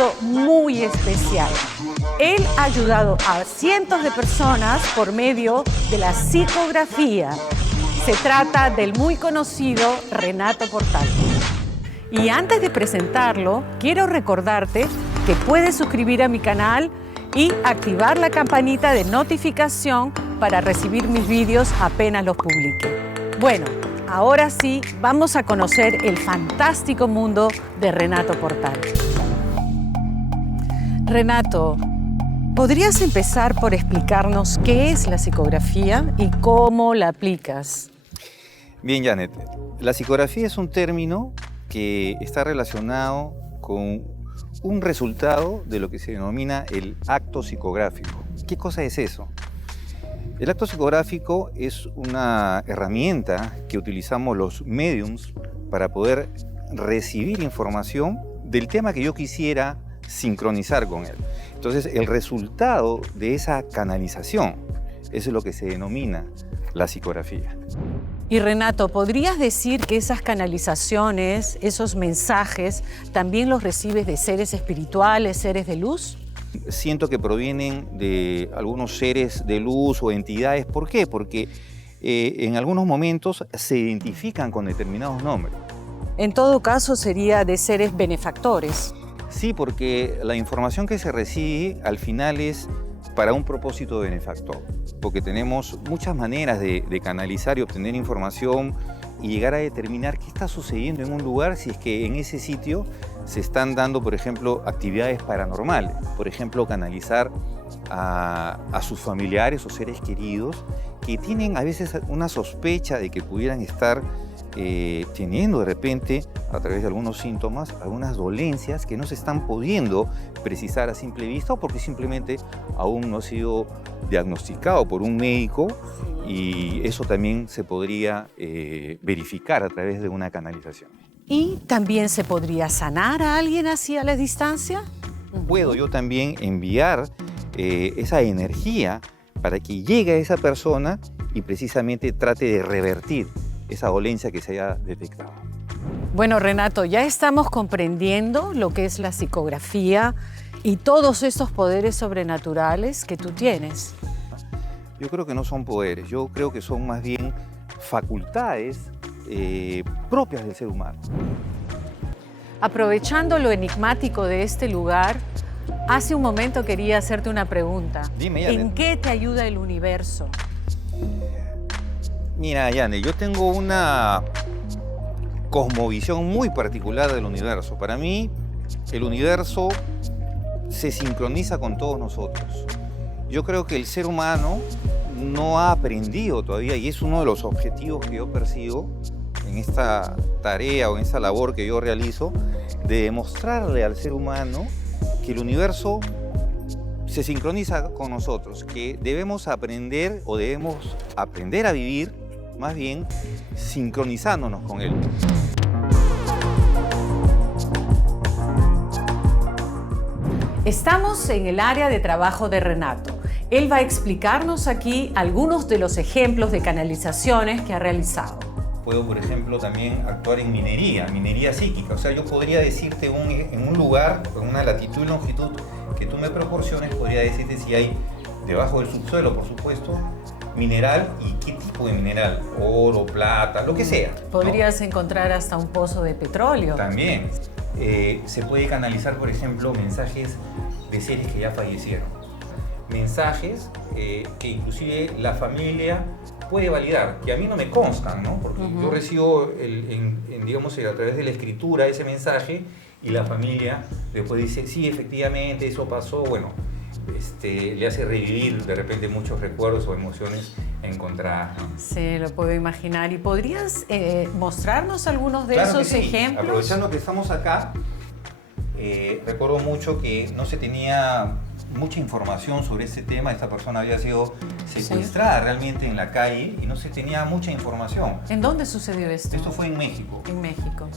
invitado muy especial. Él ha ayudado a cientos de personas por medio de la psicografía. Se trata del muy conocido Renato Portal. Y antes de presentarlo, quiero recordarte que puedes suscribir a mi canal y activar la campanita de notificación para recibir mis vídeos apenas los publique. Bueno, ahora sí, vamos a conocer el fantástico mundo de Renato Portal. Renato, ¿podrías empezar por explicarnos qué es la psicografía y cómo la aplicas? Bien, Janet. La psicografía es un término que está relacionado con un resultado de lo que se denomina el acto psicográfico. ¿Qué cosa es eso? El acto psicográfico es una herramienta que utilizamos los mediums para poder recibir información del tema que yo quisiera sincronizar con él. Entonces, el resultado de esa canalización es lo que se denomina la psicografía. Y Renato, ¿podrías decir que esas canalizaciones, esos mensajes, también los recibes de seres espirituales, seres de luz? Siento que provienen de algunos seres de luz o entidades. ¿Por qué? Porque en algunos momentos se identifican con determinados nombres. En todo caso, sería de seres benefactores. Sí, porque la información que se recibe al final es para un propósito benefactor, porque tenemos muchas maneras de canalizar y obtener información y llegar a determinar qué está sucediendo en un lugar si es que en ese sitio se están dando, por ejemplo, actividades paranormales. Por ejemplo, canalizar a sus familiares o seres queridos que tienen a veces una sospecha de que pudieran estar teniendo de repente, a través de algunos síntomas, algunas dolencias que no se están pudiendo precisar a simple vista o porque simplemente aún no ha sido diagnosticado por un médico, y eso también se podría verificar a través de una canalización. ¿Y también se podría sanar a alguien así a la distancia? Puedo yo también enviar esa energía para que llegue a esa persona y precisamente trate de revertir esa dolencia que se haya detectado. Bueno, Renato, ya estamos comprendiendo lo que es la psicografía y todos estos poderes sobrenaturales que tú tienes. Yo creo que no son poderes, yo creo que son más bien facultades propias del ser humano. Aprovechando lo enigmático de este lugar, hace un momento quería hacerte una pregunta. Dime, Janet. ¿En qué te ayuda el universo? Mira, Janet, yo tengo una cosmovisión muy particular del universo. Para mí, el universo se sincroniza con todos nosotros. Yo creo que el ser humano no ha aprendido todavía, y es uno de los objetivos que yo persigo en esta tarea o en esta labor que yo realizo, de demostrarle al ser humano que el universo se sincroniza con nosotros, que debemos aprender o debemos aprender a vivir más bien sincronizándonos con él. Estamos en el área de trabajo de Renato. Él va a explicarnos aquí algunos de los ejemplos de canalizaciones que ha realizado. Puedo, por ejemplo, también actuar en minería psíquica. O sea, yo podría decirte en un lugar, en una latitud y longitud que tú me proporciones, podría decirte si hay debajo del subsuelo, por supuesto, mineral y qué tipo de mineral, oro, plata, lo que sea. Podrías encontrar hasta un pozo de petróleo. También se puede canalizar, por ejemplo, mensajes de seres que ya fallecieron. Mensajes que inclusive la familia puede validar, que a mí no me constan, ¿no? Porque yo recibo, digamos, a través de la escritura ese mensaje y la familia después dice, sí, efectivamente, eso pasó, bueno, le hace revivir de repente muchos recuerdos o emociones encontradas, ¿no? Sí, lo puedo imaginar. ¿Y podrías mostrarnos algunos de Claro esos que sí. ejemplos? Aprovechando que estamos acá, recuerdo mucho que no se tenía mucha información sobre este tema. Esta persona había sido secuestrada realmente en la calle y no se tenía mucha información. ¿En dónde sucedió esto? Esto fue en México. En México.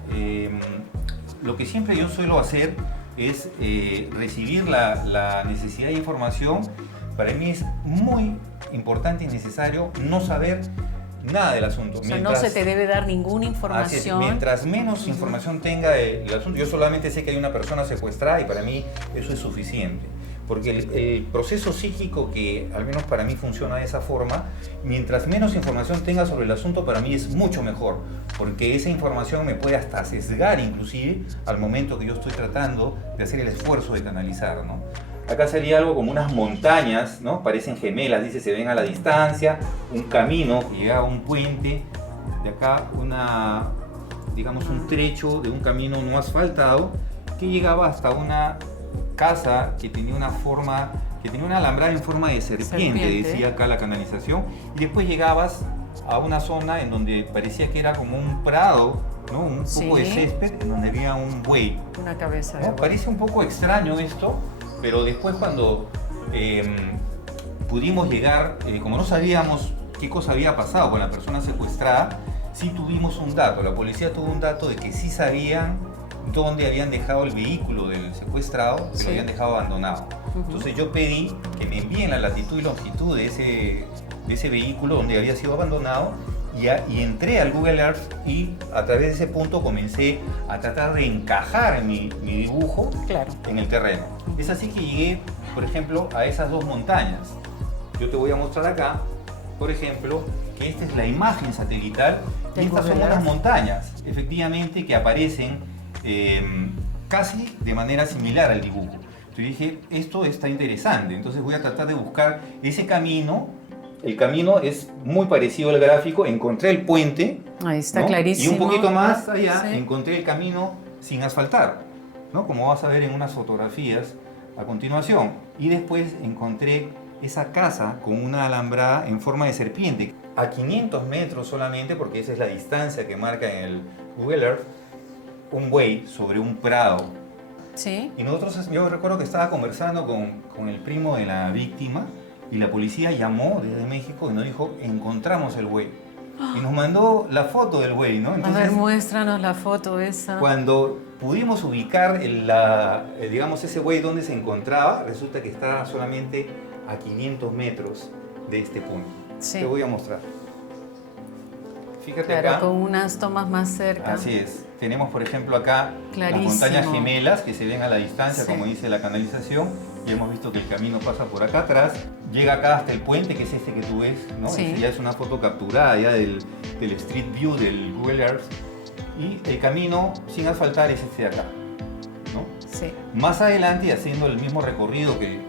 Lo que siempre yo suelo hacer es recibir la necesidad de información. Para mí es muy importante y necesario no saber nada del asunto. O sea, no se te debe dar ninguna información. Mientras menos información tenga el asunto, yo solamente sé que hay una persona secuestrada y para mí eso es suficiente. Porque el proceso psíquico que al menos para mí funciona de esa forma, mientras menos información tenga sobre el asunto para mí es mucho mejor, porque esa información me puede hasta sesgar inclusive al momento que yo estoy tratando de hacer el esfuerzo de canalizar, ¿no? Acá sería algo como unas montañas, ¿no? Parecen gemelas, dice, se ven a la distancia, un camino que llega a un puente, de acá digamos un trecho de un camino no asfaltado que llegaba hasta una casa que tenía una alambrada en forma de serpiente, decía acá la canalización, y después llegabas a una zona en donde parecía que era como un prado, ¿no? Un poco de césped en donde había un buey. Una cabeza de ¿no? buey. Parece un poco extraño esto, pero después cuando pudimos llegar, como no sabíamos qué cosa había pasado con la persona secuestrada, sí tuvimos un dato, la policía tuvo un dato de que sí sabían dónde habían dejado el vehículo del secuestrado, que lo habían dejado abandonado. Entonces yo pedí que me envíen la latitud y longitud de ese vehículo donde había sido abandonado y entré al Google Earth y a través de ese punto comencé a tratar de encajar mi dibujo en el terreno. Es así que llegué, por ejemplo, a esas dos montañas. Yo te voy a mostrar acá, por ejemplo, que esta es la imagen satelital y estas son unas montañas, efectivamente, que aparecen casi de manera similar al dibujo. Entonces dije, esto está interesante, entonces voy a tratar de buscar ese camino. El camino es muy parecido al gráfico, encontré el puente. Ahí está, ¿no? clarísimo. Y un poquito más allá encontré el camino sin asfaltar, ¿no? Como vas a ver en unas fotografías a continuación. Y después encontré esa casa con una alambrada en forma de serpiente. A 500 metros solamente, porque esa es la distancia que marca en el Google Earth, un buey sobre un prado. Sí. Y yo recuerdo que estaba conversando con el primo de la víctima y la policía llamó desde México y nos dijo, encontramos el buey. Y nos mandó la foto del buey, ¿no? Entonces, a ver, muéstranos la foto esa. Cuando pudimos ubicar digamos ese buey donde se encontraba, resulta que estaba solamente a 500 metros de este punto. Sí. Te voy a mostrar. Fíjate acá. Con unas tomas más cerca. Así es. Tenemos, por ejemplo, acá las montañas gemelas que se ven a la distancia, como dice la canalización. Y hemos visto que el camino pasa por acá atrás. Llega acá hasta el puente, que es este que tú ves, ¿no? Sí. Ya es una foto capturada ya del Street View del Google Earth. Y el camino sin asfaltar es este de acá, ¿no? Sí. Más adelante, haciendo el mismo recorrido que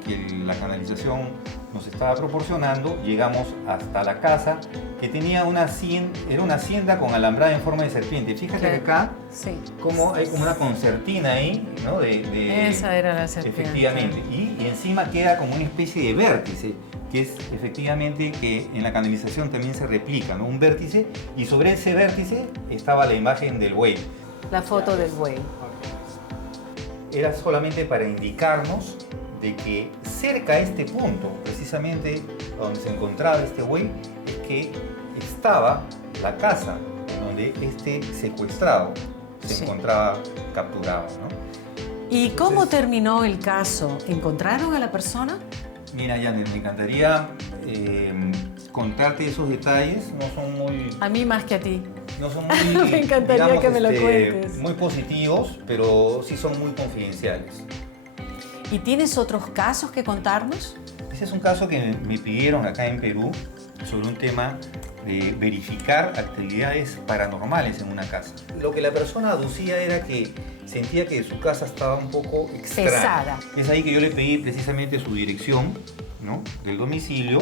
la canalización nos estaba proporcionando, llegamos hasta la casa que tenía era una hacienda con alambrada en forma de serpiente. Fíjate que acá como hay como una concertina ahí, ¿no? Esa era la serpiente. Efectivamente. Y encima queda como una especie de vértice, que es efectivamente que en la canalización también se replica, ¿no? Un vértice, y sobre ese vértice estaba la imagen del buey. La foto del buey. Era solamente para indicarnos de que cerca a este punto, precisamente donde se encontraba este buey, es que estaba la casa en donde este secuestrado se encontraba capturado, ¿no? ¿Y cómo terminó el caso? ¿Encontraron a la persona? Mira, Janet, me encantaría contarte esos detalles, no son muy... A mí más que a ti. No son muy... Me encantaría, digamos, que me lo cuentes. Muy positivos, pero sí son muy confidenciales. ¿Y tienes otros casos que contarnos? Ese es un caso que me pidieron acá en Perú sobre un tema de verificar actividades paranormales en una casa. Lo que la persona aducía era que sentía que su casa estaba un poco extraña. Pesada. Es ahí que yo le pedí precisamente su dirección, ¿no? Del domicilio,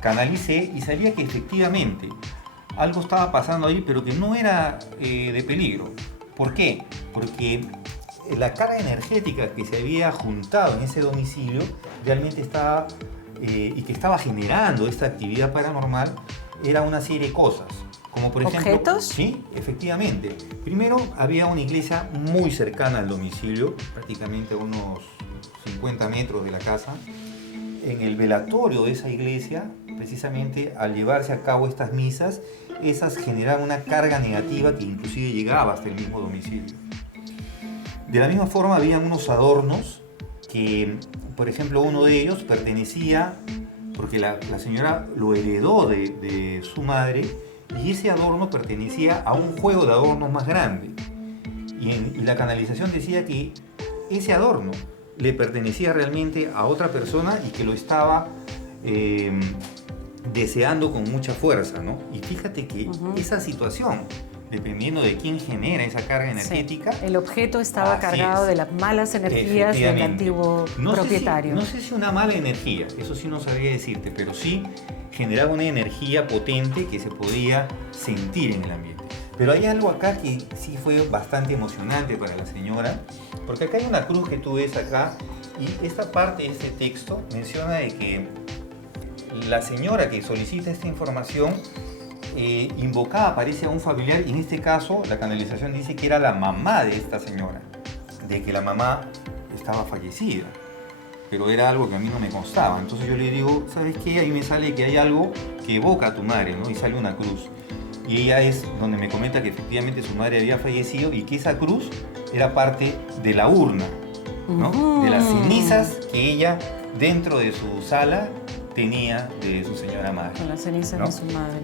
canalicé y sabía que efectivamente algo estaba pasando ahí, pero que no era de peligro. ¿Por qué? Porque la carga energética que se había juntado en ese domicilio realmente estaba y que estaba generando esta actividad paranormal era una serie de cosas, como por ejemplo... ¿Objetos? Sí, efectivamente. Primero había una iglesia muy cercana al domicilio, prácticamente a unos 50 metros de la casa. En el velatorio de esa iglesia, precisamente al llevarse a cabo estas misas, esas generaban una carga negativa que inclusive llegaba hasta el mismo domicilio. De la misma forma, había unos adornos que, por ejemplo, uno de ellos pertenecía, porque la señora lo heredó de su madre, y ese adorno pertenecía a un juego de adornos más grande. Y la canalización decía que ese adorno le pertenecía realmente a otra persona y que lo estaba deseando con mucha fuerza, ¿no? Y fíjate que esa situación, dependiendo de quién genera esa carga energética... Sí, el objeto estaba cargado de las malas energías del antiguo propietario. No sé si una mala energía, eso sí no sabría decirte, pero sí generaba una energía potente que se podía sentir en el ambiente. Pero hay algo acá que sí fue bastante emocionante para la señora, porque acá hay una cruz que tú ves acá, y esta parte de este texto menciona de que la señora que solicita esta información invocada parece a un familiar, y en este caso la canalización dice que era la mamá de esta señora, de que la mamá estaba fallecida, pero era algo que a mí no me constaba. Entonces yo le digo, ¿sabes qué? Ahí me sale que hay algo que evoca a tu madre, ¿no? Y sale una cruz. Y ella es donde me comenta que efectivamente su madre había fallecido y que esa cruz era parte de la urna, ¿no? De las cenizas que ella dentro de su sala tenía de su señora madre. Con las cenizas, ¿no?, de su madre.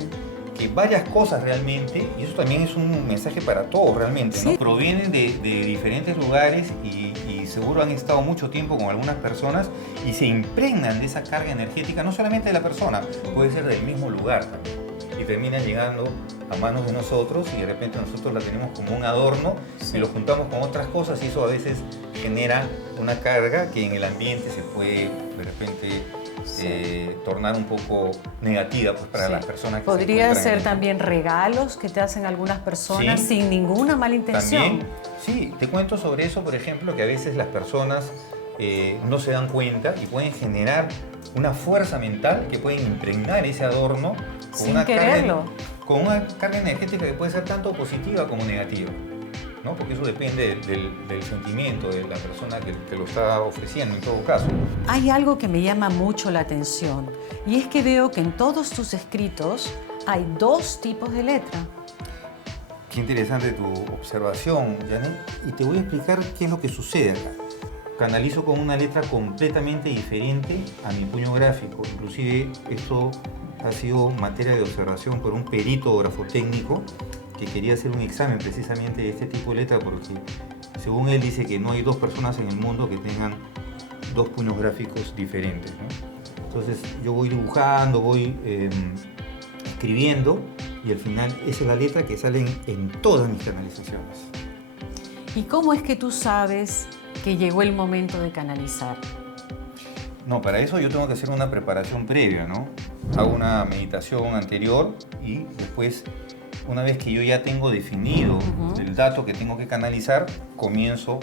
Que varias cosas realmente, y eso también es un mensaje para todos realmente, ¿no? Sí. Provienen de diferentes lugares y seguro han estado mucho tiempo con algunas personas y se impregnan de esa carga energética, no solamente de la persona, puede ser del mismo lugar también. Y terminan llegando a manos de nosotros y de repente nosotros la tenemos como un adorno, sí, y lo juntamos con otras cosas y eso a veces genera una carga que en el ambiente se puede de repente tornar un poco negativa, pues, para las personas que podría ser también regalos que te hacen algunas personas, sí, sin ninguna mala intención. También, sí, te cuento sobre eso, por ejemplo, que a veces las personas no se dan cuenta y pueden generar una fuerza mental que pueden impregnar ese adorno con sin quererlo. Con una carga energética que puede ser tanto positiva como negativa, ¿no? Porque eso depende del sentimiento de la persona que te lo está ofreciendo en todo caso. Hay algo que me llama mucho la atención y es que veo que en todos tus escritos hay dos tipos de letra. Qué interesante tu observación, Janet, y te voy a explicar qué es lo que sucede acá. Canalizo con una letra completamente diferente a mi puño gráfico. Inclusive esto ha sido materia de observación por un perito grafotécnico que quería hacer un examen precisamente de este tipo de letra porque según él dice que no hay dos personas en el mundo que tengan dos puños gráficos diferentes, ¿no? Entonces yo voy dibujando, voy escribiendo y al final esa es la letra que sale en todas mis canalizaciones. ¿Y cómo es que tú sabes que llegó el momento de canalizar? No, para eso yo tengo que hacer una preparación previa, ¿no? Hago una meditación anterior y después, una vez que yo ya tengo definido el dato que tengo que canalizar, comienzo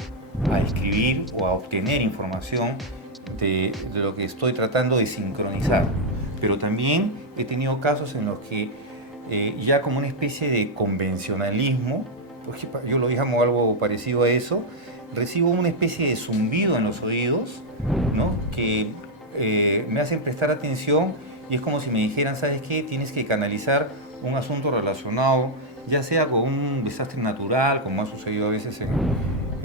a escribir o a obtener información de lo que estoy tratando de sincronizar. Pero también he tenido casos en los que ya como una especie de convencionalismo, porque yo lo llamo algo parecido a eso, recibo una especie de zumbido en los oídos, ¿no? Que me hacen prestar atención y es como si me dijeran, ¿sabes qué? Tienes que canalizar un asunto relacionado, ya sea con un desastre natural, como ha sucedido a veces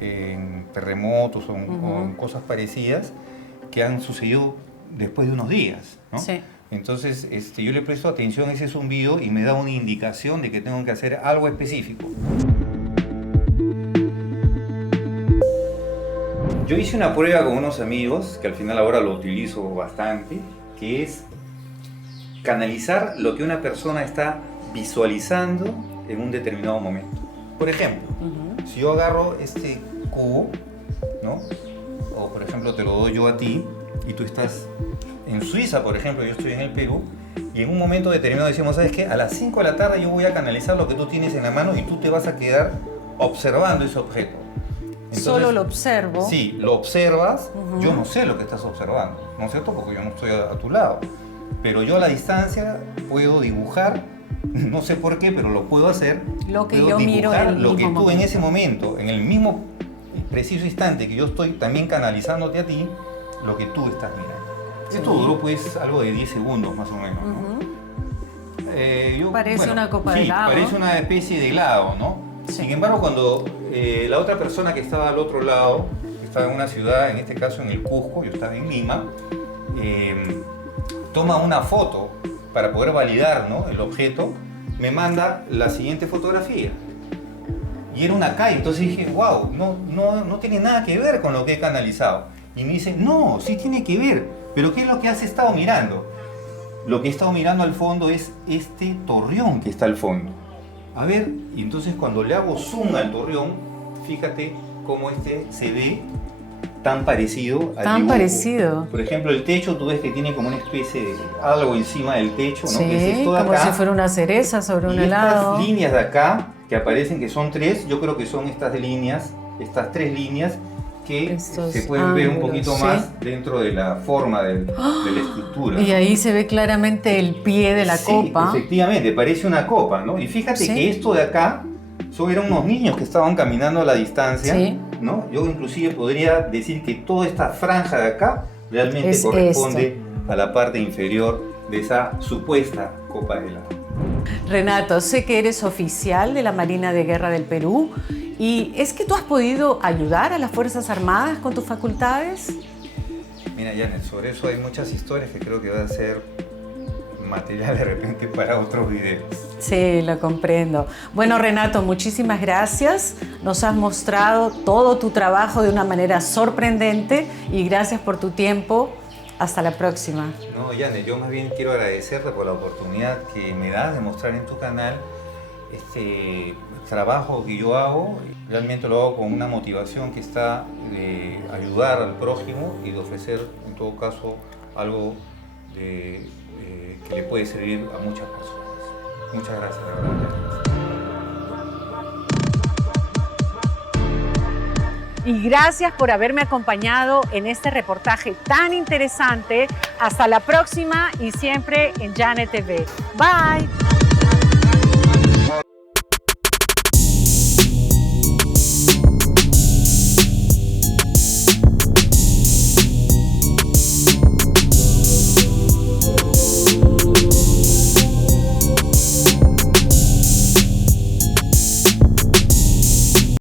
en terremotos o en cosas parecidas, que han sucedido después de unos días, ¿no? Sí. Entonces yo le presto atención a ese zumbido y me da una indicación de que tengo que hacer algo específico. Yo hice una prueba con unos amigos, que al final ahora lo utilizo bastante, que es canalizar lo que una persona está visualizando en un determinado momento. Por ejemplo, si yo agarro este cubo, ¿no? O por ejemplo te lo doy yo a ti, y tú estás en Suiza, por ejemplo, yo estoy en el Perú, y en un momento determinado decimos, ¿sabes qué? A las 5 de la tarde yo voy a canalizar lo que tú tienes en la mano y tú te vas a quedar observando ese objeto. Entonces, solo lo observo. Sí, lo observas, yo no sé lo que estás observando, ¿no es cierto? Porque yo no estoy a tu lado. Pero yo a la distancia puedo dibujar, no sé por qué, pero lo puedo hacer. Lo que yo miro en el lo que tú momento. En ese momento, en el mismo preciso instante que yo estoy también canalizándote a ti, lo que tú estás mirando. Sí. Esto duró pues algo de 10 segundos más o menos, ¿no? Parece una copa de helado. Parece una especie de helado, ¿no? Sí. Sin embargo, cuando la otra persona que estaba al otro lado, estaba en una ciudad, en este caso en el Cusco, yo estaba en Lima, toma una foto para poder validar, ¿no? El objeto, me manda la siguiente fotografía. Y era una calle, entonces dije, wow, no tiene nada que ver con lo que he canalizado. Y me dice, no, sí tiene que ver, pero ¿qué es lo que has estado mirando? Lo que he estado mirando al fondo es este torreón que está al fondo. A ver, y entonces cuando le hago zoom al torreón, fíjate cómo este se ve tan parecido al tan dibujo. Parecido. Por ejemplo, el techo, tú ves que tiene como una especie de algo encima del techo, ¿no? Sí, Que es esto de como acá. si fuera una cereza sobre un Y helado. estas líneas de acá, que aparecen que son 3, yo creo que son estas líneas, estas 3 líneas que Estos se pueden ver un ángulos, poquito ¿sí? más dentro de la forma de la estructura. Y ahí se ve claramente el pie de la Sí, copa. efectivamente, parece una copa, ¿no? Y fíjate Sí. que esto de acá, eran unos niños que estaban caminando a la distancia, Sí. ¿no? Yo inclusive podría decir que toda esta franja de acá realmente Es corresponde a la parte inferior de esa supuesta copa de helado. Renato, sé que eres oficial de la Marina de Guerra del Perú y ¿es que tú has podido ayudar a las Fuerzas Armadas con tus facultades? Mira, Janet, sobre eso hay muchas historias que creo que va a ser material de repente para otros videos. Sí, lo comprendo. Bueno, Renato, muchísimas gracias. Nos has mostrado todo tu trabajo de una manera sorprendente y gracias por tu tiempo. Hasta la próxima. No, Janet, yo más bien quiero agradecerte por la oportunidad que me das de mostrar en tu canal este trabajo que yo hago. Realmente lo hago con una motivación que está de ayudar al prójimo y de ofrecer, en todo caso, algo que le puede servir a muchas personas. Muchas gracias, de verdad, Janet. Y gracias por haberme acompañado en este reportaje tan interesante. Hasta la próxima y siempre en Janet TV. Bye.